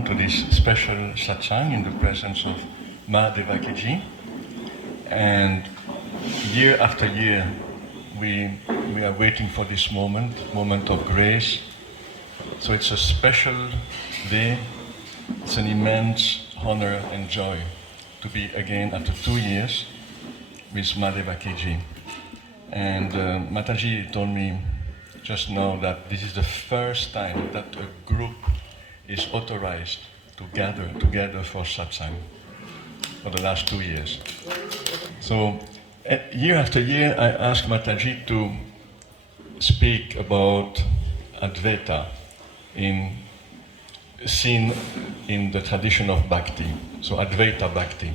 welcome to this special satsang in the presence of Ma Devaki ji. And year after year, we are waiting for this moment of grace. So it's a special day. It's an immense honor and joy to be again after 2 years with Ma Devaki ji. And Mataji told me just now that this is the first time that a group is authorized to gather together for satsang for the last 2 years. So year after year I ask Mataji to speak about Advaita seen in the tradition of Bhakti, so Advaita Bhakti.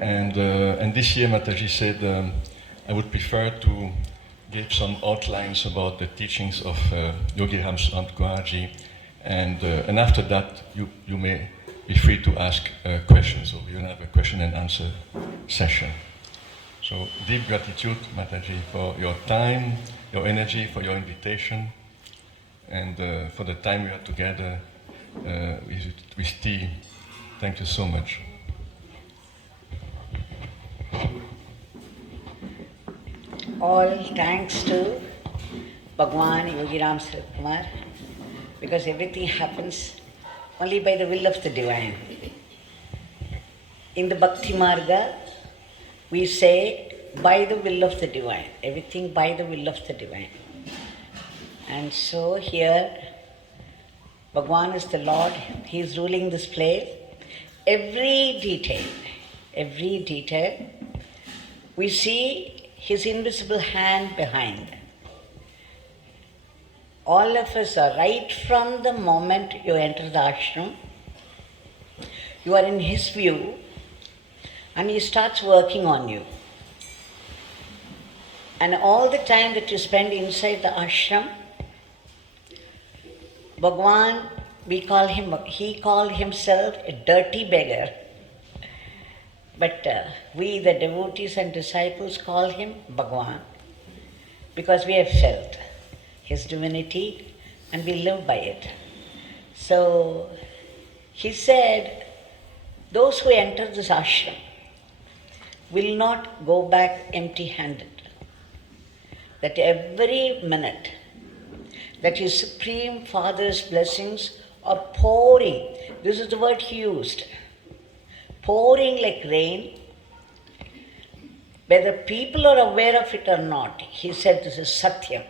And this year Mataji said I would prefer to give some outlines about the teachings of Yogi Ramsuratkumar ji, and after that you may be free to ask questions. So we'll have a question and answer session. So deep gratitude, Mataji, for your time, your energy, for your invitation, and for the time we are together with tea. Thank you so much. All thanks to Bhagwan, Yogi Ramsuratkumar, because everything happens only by the will of the Divine. In the Bhakti Marga, we say by the will of the Divine, everything by the will of the Divine. And so here, Bhagwan is the Lord, He is ruling this place. Every detail, we see His invisible hand behind. All of us are right from the moment you enter the ashram, you are in His view and He starts working on you. And all the time that you spend inside the ashram, Bhagwan, he called himself a dirty beggar. But we, the devotees and disciples, call him Bhagwan because we have felt his divinity and we live by it. So he said, those who enter this ashram will not go back empty-handed. That every minute that His Supreme Father's blessings are pouring, this is the word he used, pouring like rain, whether people are aware of it or not. He said this is satyam,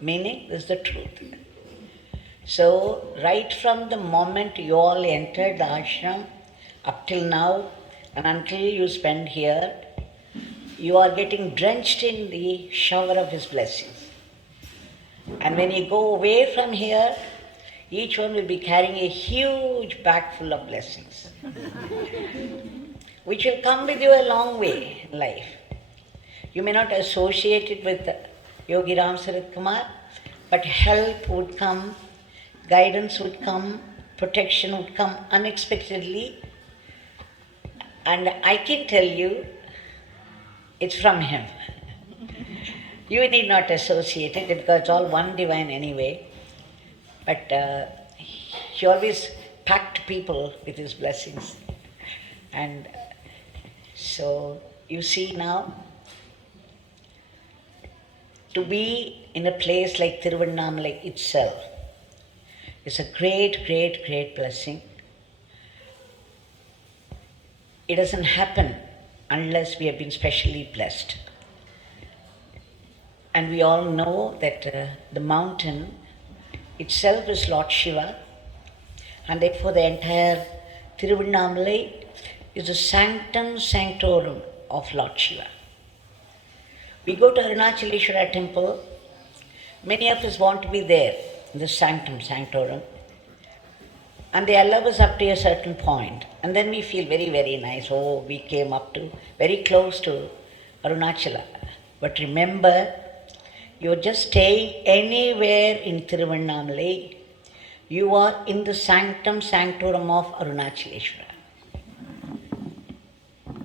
meaning this is the truth. So right from the moment you all entered the ashram up till now and until you spend here, you are getting drenched in the shower of His blessings. And when you go away from here, each one will be carrying a huge bag full of blessings, which will come with you a long way in life. You may not associate it with Yogi Ramsuratkumar, but help would come, guidance would come, protection would come unexpectedly. And I can tell you, it's from him. You need not associate it because it's all one divine anyway. But he always packed people with his blessings. And so you see now, to be in a place like Tiruvannamalai itself is a great, great, great blessing. It doesn't happen unless we have been specially blessed. And we all know that the mountain itself is Lord Shiva, and therefore the entire Tiruvannamalai is the sanctum sanctorum of Lord Shiva. We go to Arunachaleshwara temple, many of us want to be there in the sanctum sanctorum, and they allow us up to a certain point, and then we feel very, very nice. Oh, we came up to, very close to Arunachala. But remember, you're just staying anywhere in Tiruvannamalai, you are in the sanctum sanctorum of Arunachaleshwara.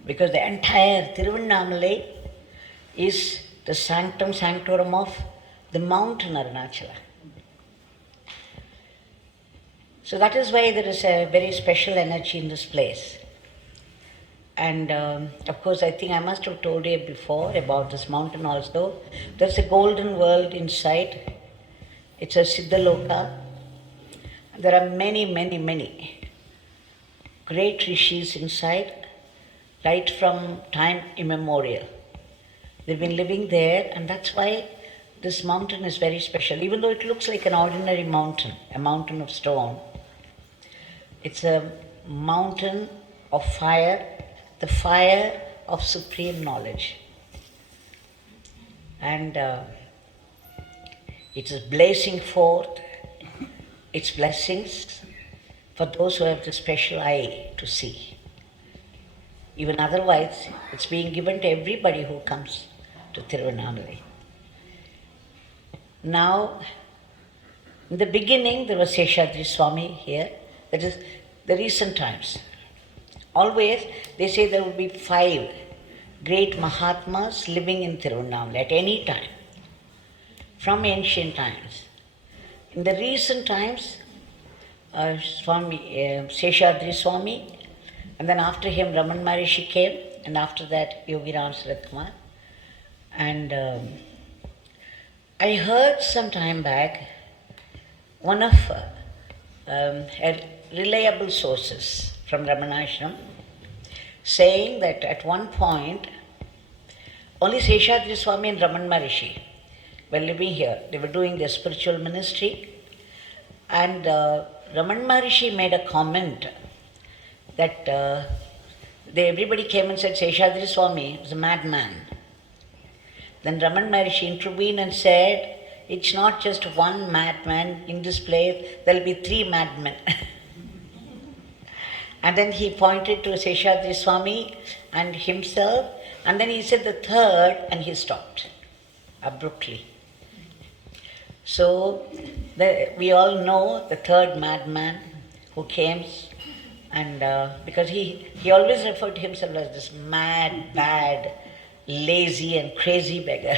Because the entire Tiruvannamalai is the sanctum sanctorum of the mountain Arunachala. So that is why there is a very special energy in this place. And of course, I think I must have told you before about this mountain also. There's a golden world inside. It's a Siddhaloka. There are many, many, many great rishis inside, right from time immemorial. They've been living there, and that's why this mountain is very special. Even though it looks like an ordinary mountain, a mountain of stone, it's a mountain of fire, the fire of supreme knowledge. And it is blazing forth its blessings for those who have the special eye to see. Even otherwise, it's being given to everybody who comes to Tiruvannamalai. Now, in the beginning, there was Seshadri Swami here. That is the recent times. Always, they say there will be 5 great Mahatmas living in Tiruvannamalai at any time, from ancient times. In the recent times, Seshadri Swami, and then after him Raman Maharishi came, and after that Yogi Ramsuratkumar. And I heard some time back one of reliable sources from Ramanashram saying that at one point only Seshadri Swami and Raman Maharishi were living here. They were doing their spiritual ministry, and Raman Maharishi made a comment that everybody came and said Seshadri Swami was a madman. Then Raman Maharishi intervened and said, it's not just one madman in this place, there will be 3 madmen. And then he pointed to Seshadri Swami and himself, and then he said the 3rd, and he stopped abruptly. So we all know the 3rd madman who came, and because he always referred to himself as this mad, bad, lazy and crazy beggar.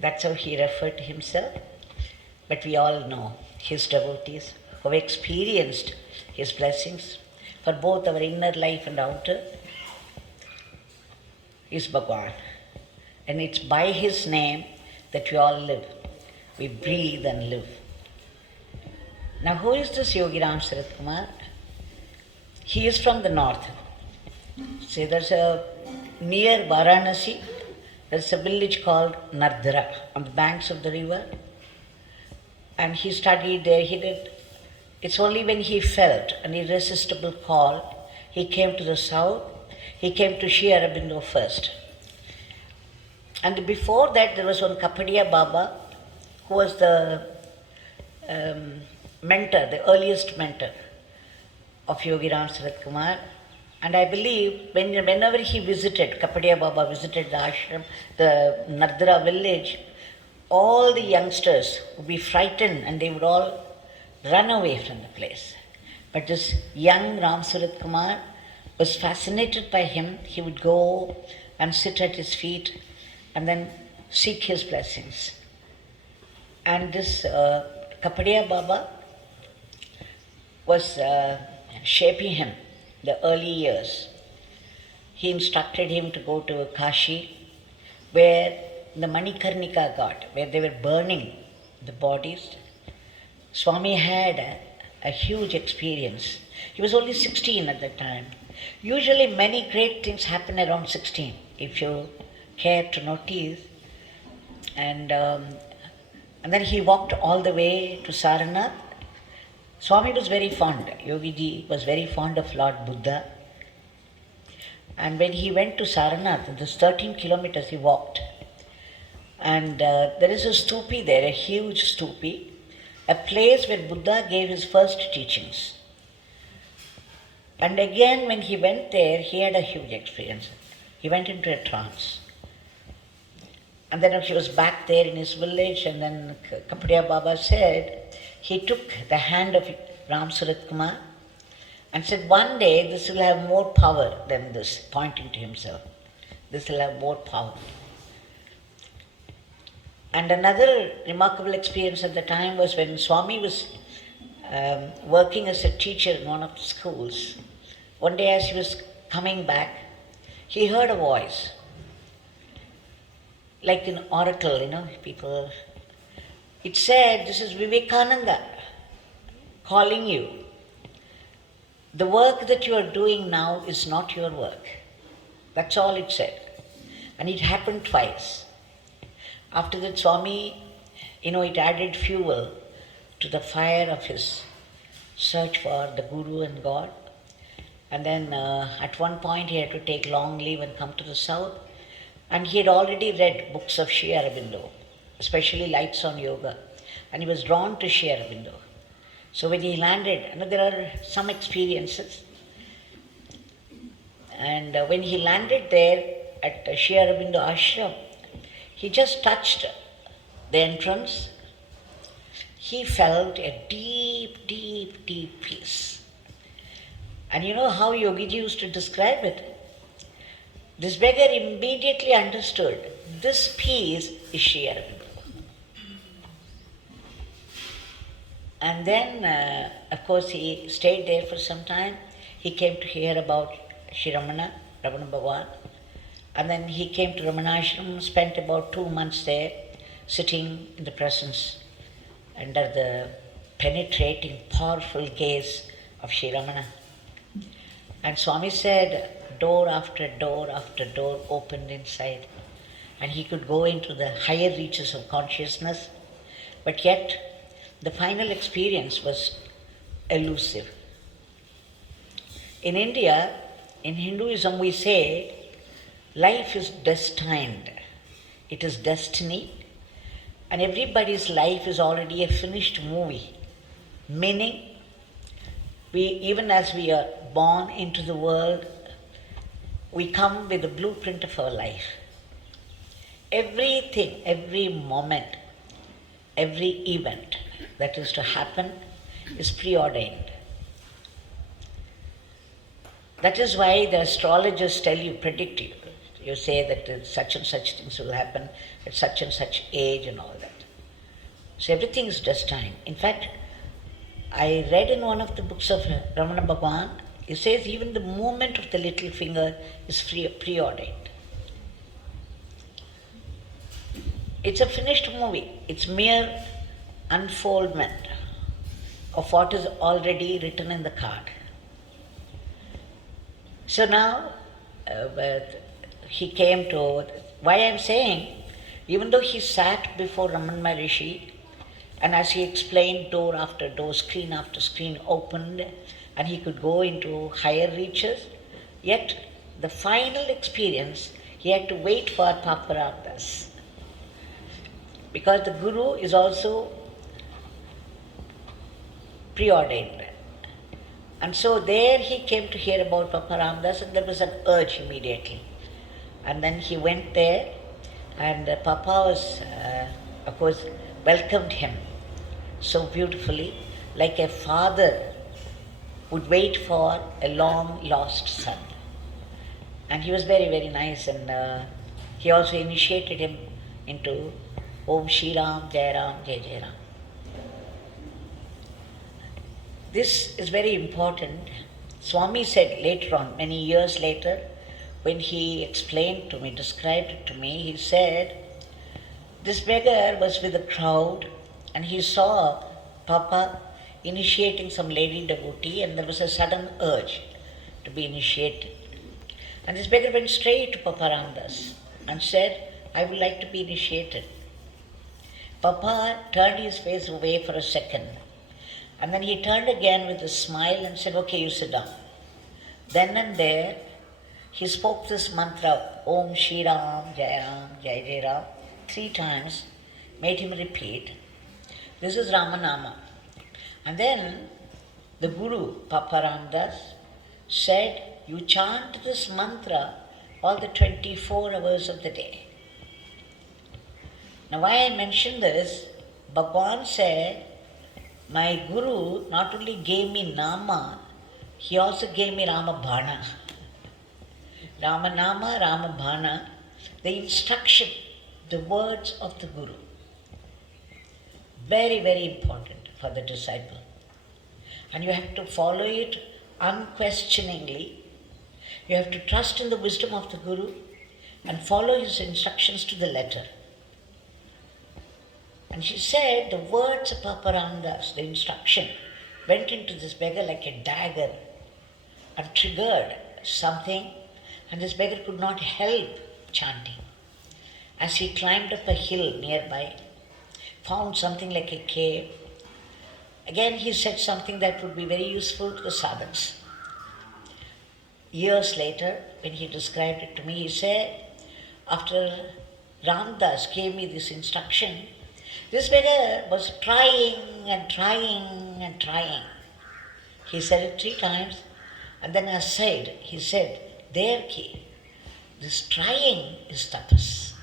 That's how he referred to himself. But we all know his devotees who have experienced his blessings for both our inner life and outer is Bhagwan. And it's by his name that we all live. We breathe and live. Now, who is this Yogi Ramsuratkumar? He is from the north. See, there's near Varanasi, there's a village called Nardara on the banks of the river. And he studied there. It's only when he felt an irresistible call, he came to the south. He came to Sri Aurobindo first. And before that, there was one Kapadia Baba, who was the mentor, the earliest mentor of Yogi Ramsuratkumar. And I believe whenever he visited, Kapadia Baba visited the ashram, the Nardara village, all the youngsters would be frightened and they would all run away from the place. But this young Ramsuratkumar was fascinated by him. He would go and sit at his feet and then seek his blessings. And this Kapadia Baba was shaping him the early years. He instructed him to go to Kashi, where the Manikarnika Ghat, where they were burning the bodies. Swami had a huge experience. He was only 16 at that time. Usually many great things happen around 16, if you care to notice. And then he walked all the way to Saranath. Swami was very fond, Yogi Ji was very fond of Lord Buddha. And when he went to Saranath, this 13 kilometers he walked. And there is a stupi there, a huge stupi, a place where Buddha gave his first teachings. And again, when he went there, he had a huge experience. He went into a trance. And then he was back there in his village, and then Kapadia Baba said, he took the hand of Ramsuratkumar and said, one day this will have more power than this, pointing to himself. This will have more power. And another remarkable experience at the time was when Swami was working as a teacher in one of the schools. One day as he was coming back, he heard a voice, like an oracle, people. It said, "This is Vivekananda calling you. The work that you are doing now is not your work." That's all it said. And it happened twice. After that, Swami, it added fuel to the fire of his search for the Guru and God. And then at one point he had to take long leave and come to the south. And he had already read books of Sri Aurobindo, especially Lights on Yoga. And he was drawn to Sri Aurobindo. So when he landed, there are some experiences. And when he landed there at Sri Aurobindo Ashram, he just touched the entrance. He felt a deep, deep, deep peace. And you know how Yogiji used to describe it? This beggar immediately understood this peace is Sri Aurobindo. And then, of course, he stayed there for some time. He came to hear about Sri Ramana Bhagwan. And then he came to Ramana Ashram, spent about 2 months there, sitting in the presence under the penetrating, powerful gaze of Sri Ramana. And Swami said, door after door after door opened inside. And he could go into the higher reaches of consciousness. But yet, the final experience was elusive. In India, in Hinduism, we say, life is destined. It is destiny. And everybody's life is already a finished movie. Meaning, even as we are born into the world, we come with a blueprint of our life. Everything, every moment, every event that is to happen is preordained. That is why the astrologers tell you, predict you. You say that such and such things will happen at such and such age and all that. So everything is destined. In fact, I read in one of the books of Ramana Bhagwan, it says even the movement of the little finger is preordained. It's a finished movie. It's mere unfoldment of what is already written in the card. So now, he came to, why I'm saying, even though he sat before Raman Maharishi, and as he explained, door after door, screen after screen opened, and he could go into higher reaches, yet the final experience, he had to wait for Papa Ramdas. Because the Guru is also preordained. And so there he came to hear about Papa Ramdas, and there was an urge immediately. And then he went there, and Papa was, of course, welcomed him so beautifully, like a father would wait for a long lost son. And he was very, very nice, and he also initiated him into Om Shri Ram, Jai Ram, Jai Jai Ram. This is very important. Swami said later on, many years later, when he explained to me, described it to me, he said, this beggar was with a crowd and he saw Papa initiating some lady devotee, and there was a sudden urge to be initiated. And this beggar went straight to Papa Ramdas and said, I would like to be initiated. Papa turned his face away for a second, and then he turned again with a smile and said, okay, you sit down. Then and there, he spoke this mantra, Om Shri Ram, Jai Ram, Jai Jai Ram, 3 times, made him repeat. This is Ramanama. And then the Guru, Papa Ramdas, said, you chant this mantra all the 24 hours of the day. Now why I mention this, Bhagwan said, my Guru not only gave me Nama, he also gave me Ramabhana. Ramanama, Ramabhana, the instruction, the words of the Guru. Very, very important for the disciple. and you have to follow it unquestioningly. You have to trust in the wisdom of the Guru and follow his instructions to the letter. And she said the words of Papa Ramdas, the instruction, went into this beggar like a dagger and triggered something, and this beggar could not help chanting. As he climbed up a hill nearby, found something like a cave, again he said something that would be very useful to the sadhaks. Years later, when he described it to me, he said, after Ramdas gave me this instruction, this beggar was trying and trying and trying. He said it 3 times, and then aside, he said, Devaki, this trying is tapas.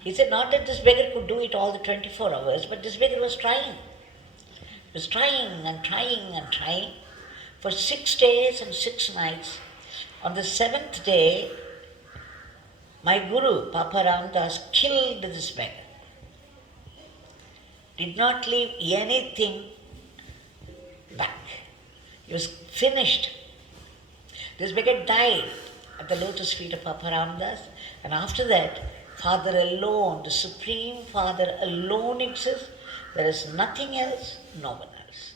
He said not that this beggar could do it all the 24 hours, but this beggar was trying. He was trying and trying and trying for 6 days and 6 nights. On the 7th day, my Guru, Papa Ramdas, killed this beggar. Did not leave anything back. He was finished. This beggar died at the lotus feet of Papa Ramdas, and after that, Father alone, the Supreme Father alone exists. There is nothing else, no one else.